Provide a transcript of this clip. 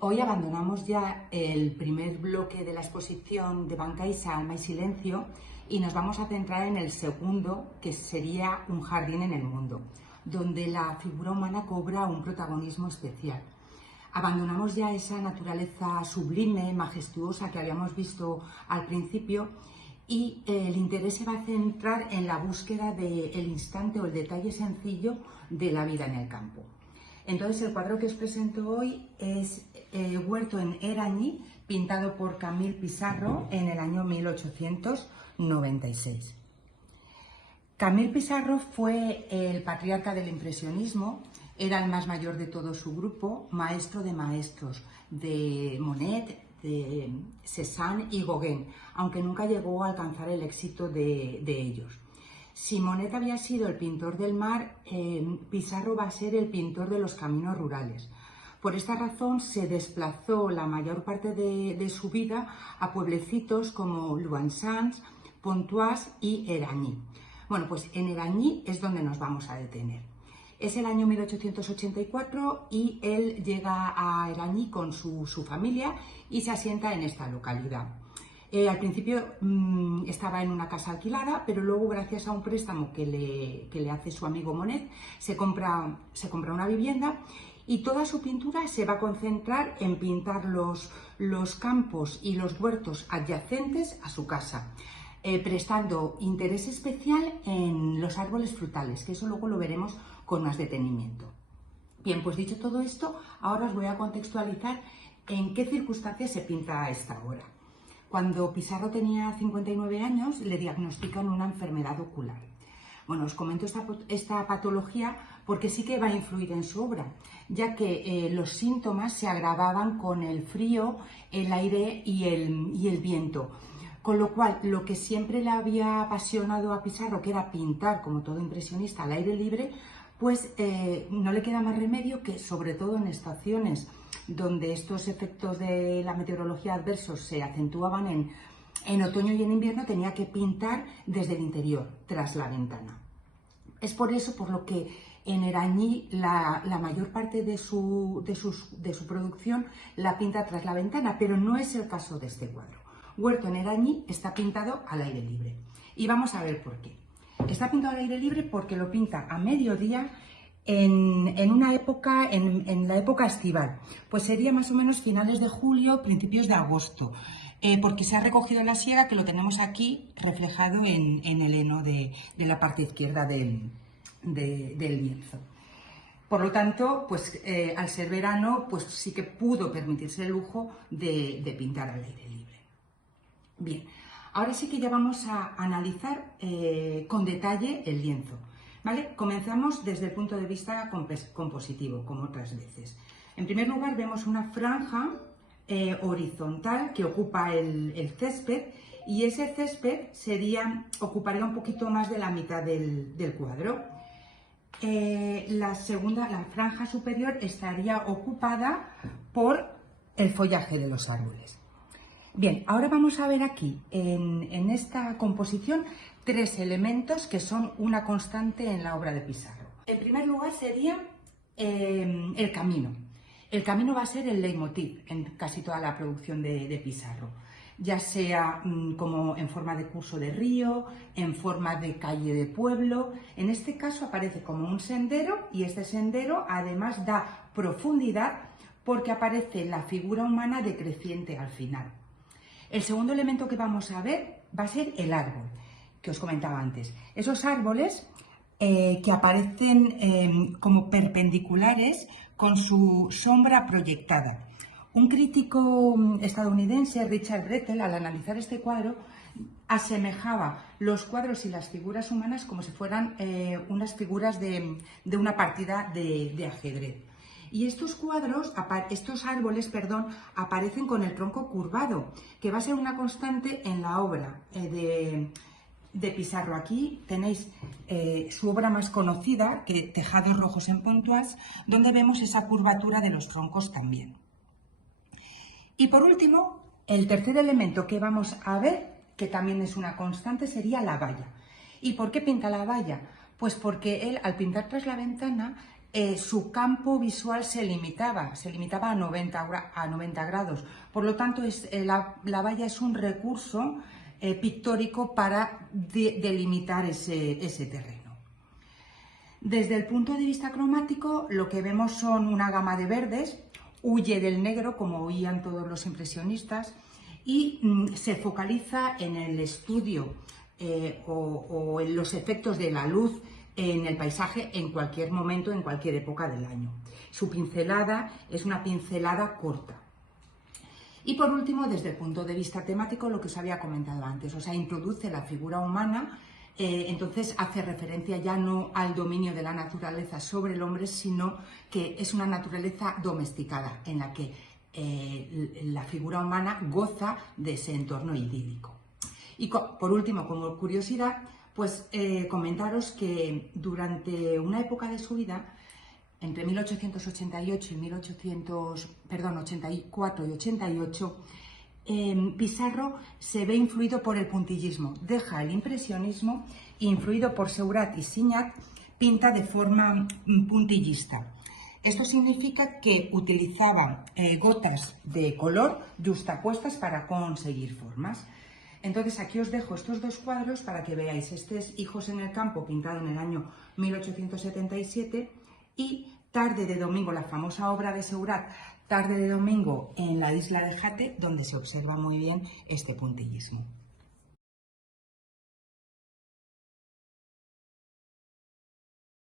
Hoy abandonamos ya el primer bloque de la exposición de Bancaisa, Alma y Silencio, y nos vamos a centrar en el segundo, que sería Un jardín en el mundo, donde la figura humana cobra un protagonismo especial. Abandonamos ya esa naturaleza sublime, majestuosa que habíamos visto al principio, y el interés se va a centrar en la búsqueda del instante o el detalle sencillo de la vida en el campo. Entonces el cuadro que os presento hoy es Huerto en Erañí, pintado por Camille Pissarro en el año 1896. Camille Pissarro fue el patriarca del impresionismo, era el más mayor de todo su grupo, maestro de maestros, de Monet, de Cézanne y Gauguin, aunque nunca llegó a alcanzar el éxito de ellos. Si Monet había sido el pintor del mar, Pissarro va a ser el pintor de los caminos rurales. Por esta razón se desplazó la mayor parte de su vida a pueblecitos como Luansans, Pontoise y Erañí. Bueno, pues en Erañí es donde nos vamos a detener. Es el año 1884 y él llega a Erañí con su familia y se asienta en esta localidad. Al principio estaba en una casa alquilada, pero luego, gracias a un préstamo que le hace su amigo Monet, se compra una vivienda y toda su pintura se va a concentrar en pintar los campos y los huertos adyacentes a su casa, prestando interés especial en los árboles frutales, que eso luego lo veremos con más detenimiento. Bien, pues dicho todo esto, ahora os voy a contextualizar en qué circunstancias se pinta a esta obra. Cuando Pissarro tenía 59 años, le diagnostican una enfermedad ocular. Bueno, os comento esta patología porque sí que va a influir en su obra, ya que los síntomas se agravaban con el frío, el aire y el viento. Con lo cual, lo que siempre le había apasionado a Pissarro, que era pintar, como todo impresionista, al aire libre, pues no le queda más remedio que, sobre todo en estaciones donde estos efectos de la meteorología adversos se acentuaban en otoño y en invierno, tenía que pintar desde el interior, tras la ventana. Es por eso por lo que en Erañí la mayor parte de su producción la pinta tras la ventana, pero no es el caso de este cuadro. Huerto en Erañí está pintado al aire libre. Y vamos a ver por qué. Está pintado al aire libre porque lo pinta a mediodía en la época estival, pues sería más o menos finales de julio, principios de agosto, porque se ha recogido la siega, que lo tenemos aquí reflejado en el heno de la parte izquierda del lienzo. Por lo tanto, pues al ser verano, pues sí que pudo permitirse el lujo de pintar al aire libre. Bien, ahora sí que ya vamos a analizar con detalle el lienzo. ¿Vale? Comenzamos desde el punto de vista compositivo, como otras veces. En primer lugar, vemos una franja horizontal que ocupa el césped, y ese césped ocuparía un poquito más de la mitad del cuadro. La franja superior estaría ocupada por el follaje de los árboles. Bien, ahora vamos a ver aquí, en esta composición, tres elementos que son una constante en la obra de Pissarro. En primer lugar sería el camino. El camino va a ser el leitmotiv en casi toda la producción de Pissarro, ya sea como en forma de curso de río, en forma de calle de pueblo. En este caso aparece como un sendero, y este sendero además da profundidad porque aparece la figura humana decreciente al final. El segundo elemento que vamos a ver va a ser el árbol, que os comentaba antes. Esos árboles que aparecen como perpendiculares con su sombra proyectada. Un crítico estadounidense, Richard Bretel, al analizar este cuadro, asemejaba los cuadros y las figuras humanas como si fueran unas figuras de una partida de ajedrez. Y estos árboles, aparecen con el tronco curvado, que va a ser una constante en la obra de Pissarro. Aquí tenéis su obra más conocida, que Tejados rojos en Pontoise, donde vemos esa curvatura de los troncos también. Y por último, el tercer elemento que vamos a ver, que también es una constante, sería la valla. ¿Y por qué pinta la valla? Pues porque él, al pintar tras la ventana, su campo visual se limitaba a 90 grados. Por lo tanto, la valla es un recurso pictórico para delimitar ese terreno. Desde el punto de vista cromático, lo que vemos son una gama de verdes, huye del negro, como huían todos los impresionistas, y se focaliza en el estudio o en los efectos de la luz en el paisaje en cualquier momento, en cualquier época del año. Su pincelada es una pincelada corta. Y por último, desde el punto de vista temático, lo que os había comentado antes, o sea, introduce la figura humana, entonces hace referencia ya no al dominio de la naturaleza sobre el hombre, sino que es una naturaleza domesticada, en la que la figura humana goza de ese entorno idílico. Y por último, como curiosidad, pues comentaros que durante una época de su vida, entre 1888 y 84 y 88, Pissarro se ve influido por el puntillismo, deja el impresionismo, influido por Seurat y Signac, pinta de forma puntillista. Esto significa que utilizaba gotas de color yuxtapuestas para conseguir formas. Entonces aquí os dejo estos dos cuadros para que veáis. Este es Hijos en el campo, pintado en el año 1877, y Tarde de domingo, la famosa obra de Seurat, Tarde de domingo en la isla de Jate, donde se observa muy bien este puntillismo.